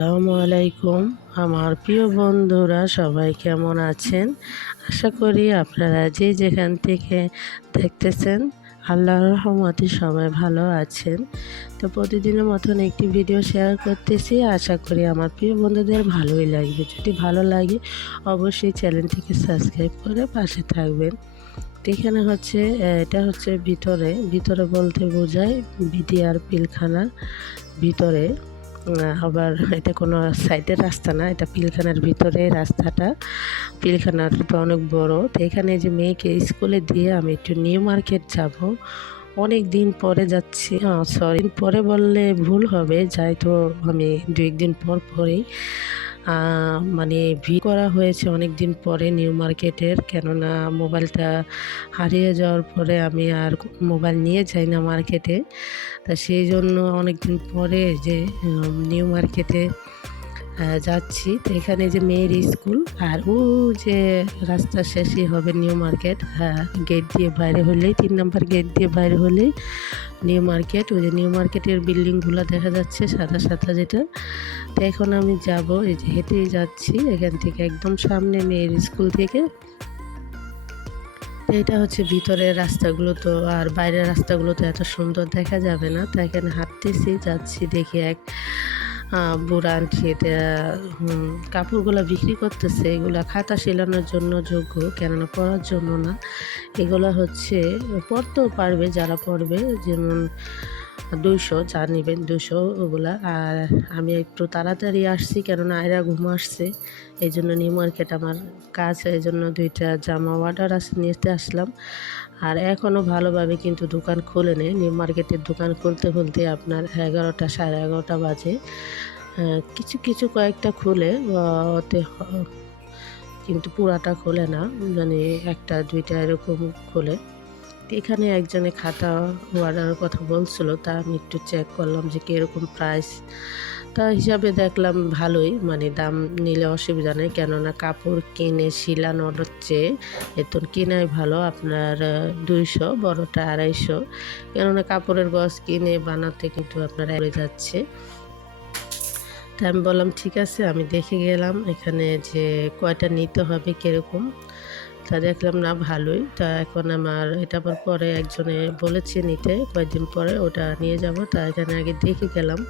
আসসালামু আলাইকুম। আমার প্রিয় বন্ধুরা, সবাই কেমন আছেন? আশা করি আপনারা যে যেখান থেকে দেখতেছেন, আল্লাহর রহমতে সবাই ভালো আছেন। তো প্রতিদিনের মতন একটি ভিডিও শেয়ার করতেছি। আশা করি আমার প্রিয় বন্ধুদের ভালোই লাগবে। যদি ভালো লাগে, অবশ্যই চ্যানেলটিকে সাবস্ক্রাইব করে পাশে থাকবেন। এখানে হচ্ছে, এটা হচ্ছে ভিতরে। ভিতরে বলতে বোঝায় বিডিআর পিলখানার ভিতরে। আবার এটা কোনো সাইডের রাস্তা না, এটা পিলখানার ভিতরে রাস্তাটা। পিলখানাটা অনেক বড়। তো এখানে যে মেয়েকে স্কুলে দিয়ে আমি একটু নিউ মার্কেট যাব। অনেক দিন পরে যাচ্ছি। সরি পরে বললে ভুল হবে, যাই তো আমি দু একদিন পর পরেই। মানে ভি করা হয়েছে অনেক দিন পরে নিউ মার্কেটের। কেননা মোবাইলটা হারিয়ে যাওয়ার পরে আমি আর মোবাইল নিয়ে যাই না মার্কেটে। তা সেই জন্য অনেক দিন পরে যে নিউ মার্কেটে যাচ্ছি। তো এখানে যে মেয়ের স্কুল আর ও যে রাস্তা শেষই হবে নিউ মার্কেট হ্যাঁ গেট দিয়ে বাইরে হলেই, তিন নম্বর গেট দিয়ে বাইরে হলেই নিউ মার্কেট, ওই যে নিউ মার্কেটের বিল্ডিংগুলো দেখা যাচ্ছে, সাদা সাদা যেটা। তো এখন আমি যাব, এই যে হেঁটেই যাচ্ছি, এখান থেকে একদম সামনে মেয়ের স্কুল থেকে। এটা হচ্ছে ভিতরের রাস্তাগুলো তো, আর বাইরের রাস্তাগুলো তো এত সুন্দর দেখা যাবে না। তাই এখানে হাঁটতেছি, যাচ্ছি দেখি এক বুড়া আনছি কাপড়গুলো বিক্রি করতেছে, এগুলো খাতা সেলানোর জন্য যোগ্য, কেননা পড়ার জন্য না। এগুলো হচ্ছে, পড়তেও পারবে, যারা পড়বে, যেমন দুইশো যা নেবেন দুশো ওগুলা। আর আমি একটু তাড়াতাড়ি আসছি, কেননা আয়রা ঘুম আসছে। এই জন্য নিউ মার্কেট আমার কাজ এই জন্য দুইটা জামা অর্ডার আসে নিতে আসলাম। আর এখনও ভালোভাবে কিন্তু দোকান খুলে নেই। নিউ মার্কেটের দোকান খুলতে খুলতে আপনার এগারোটা, সাড়ে এগারোটা বাজে। কিছু কিছু কয়েকটা খুলে ওতে কিন্তু পুরাটা খোলে না। মানে একটা, দুইটা এরকম খোলে। এখানে একজনে খাতা অর্ডারের কথা বলছিল, তা আমি একটু চেক করলাম যে কীরকম প্রাইস তা হিসাবে দেখলাম ভালোই মানে দাম নিলে অসুবিধা নেই, কেননা কাপড় কিনে শিলানোর চেয়ে এতন কেনাই ভালো, আপনার দুইশো, বড়টা আড়াইশো। কেননা কাপড়ের গছ কিনে বানাতে কিন্তু আপনার এড়ে যাচ্ছে। তা আমি বললাম, ঠিক আছে। আমি দেখে গেলাম, এখানে যে কয়টা নিতে হবে, কীরকম। তা দেখলাম না ভালোই। তা এখন আমার, এটা আবার পরে একজনে বলেছে নিতে, কয়েকদিন পরে ওটা নিয়ে যাব। তা এখানে আগে দেখে গেলাম।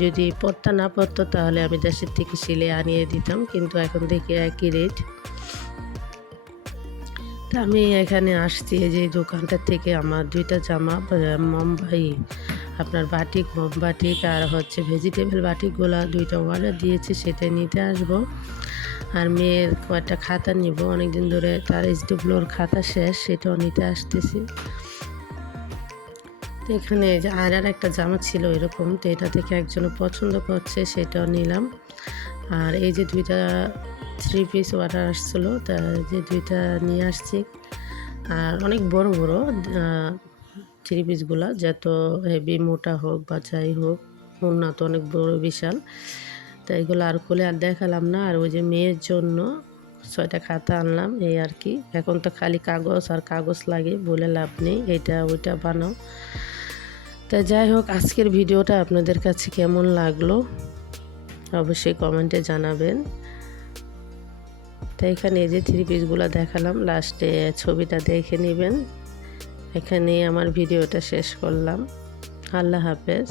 যদি পড়তা না পড়তো তাহলে আমি দেশের থেকে সিলে আনিয়ে দিতাম, কিন্তু এখন দেখি একই রেট তা আমি এখানে আসছি যে দোকানটার থেকে আমার দুইটা জামা মুম্বাই আপনার বাটিক বাটিক আর হচ্ছে ভেজিটেবল বাটিকগুলো দুইটা অর্ডার দিয়েছি, সেটা নিতে আসব। আর মেয়ের কয়েকটা খাতা নিব। অনেকদিন ধরে তার এইচডব্লিউর খাতা শেষ, সেটাও নিতে আসতেছি। তো এখানে আর আর একটা জামা ছিল এরকম, তো এটা থেকে একজন পছন্দ করছে, সেটাও নিলাম। আর এই যে দুইটা থ্রি পিস অর্ডার আসছিল, তা যে দুইটা নিয়ে আসছি। আর অনেক বড় বড় থ্রি পিসগুলো যত হেভি মোটা হোক বা যাই হোক উন্নত অনেক বড়, বিশাল। তো এগুলো আর খুলে আর দেখালাম না। আর ওই যে মেয়ের জন্য ছয়টা খাতা আনলাম, এই আর কি। এখন তো খালি কাগজ আর কাগজ লাগে, বলে লাভ নেই। এটা ওইটা বানাও। তা যাই হোক, আজকের ভিডিওটা আপনাদের কাছে কেমন লাগল অবশ্যই কমেন্টে জানাবেন। তো এখানে এই যে থ্রি পিসগুলো দেখালাম লাস্টে ছবিটা দেখে নেবেন। এখানে আমার ভিডিওটা শেষ করলাম। আল্লাহ হাফেজ।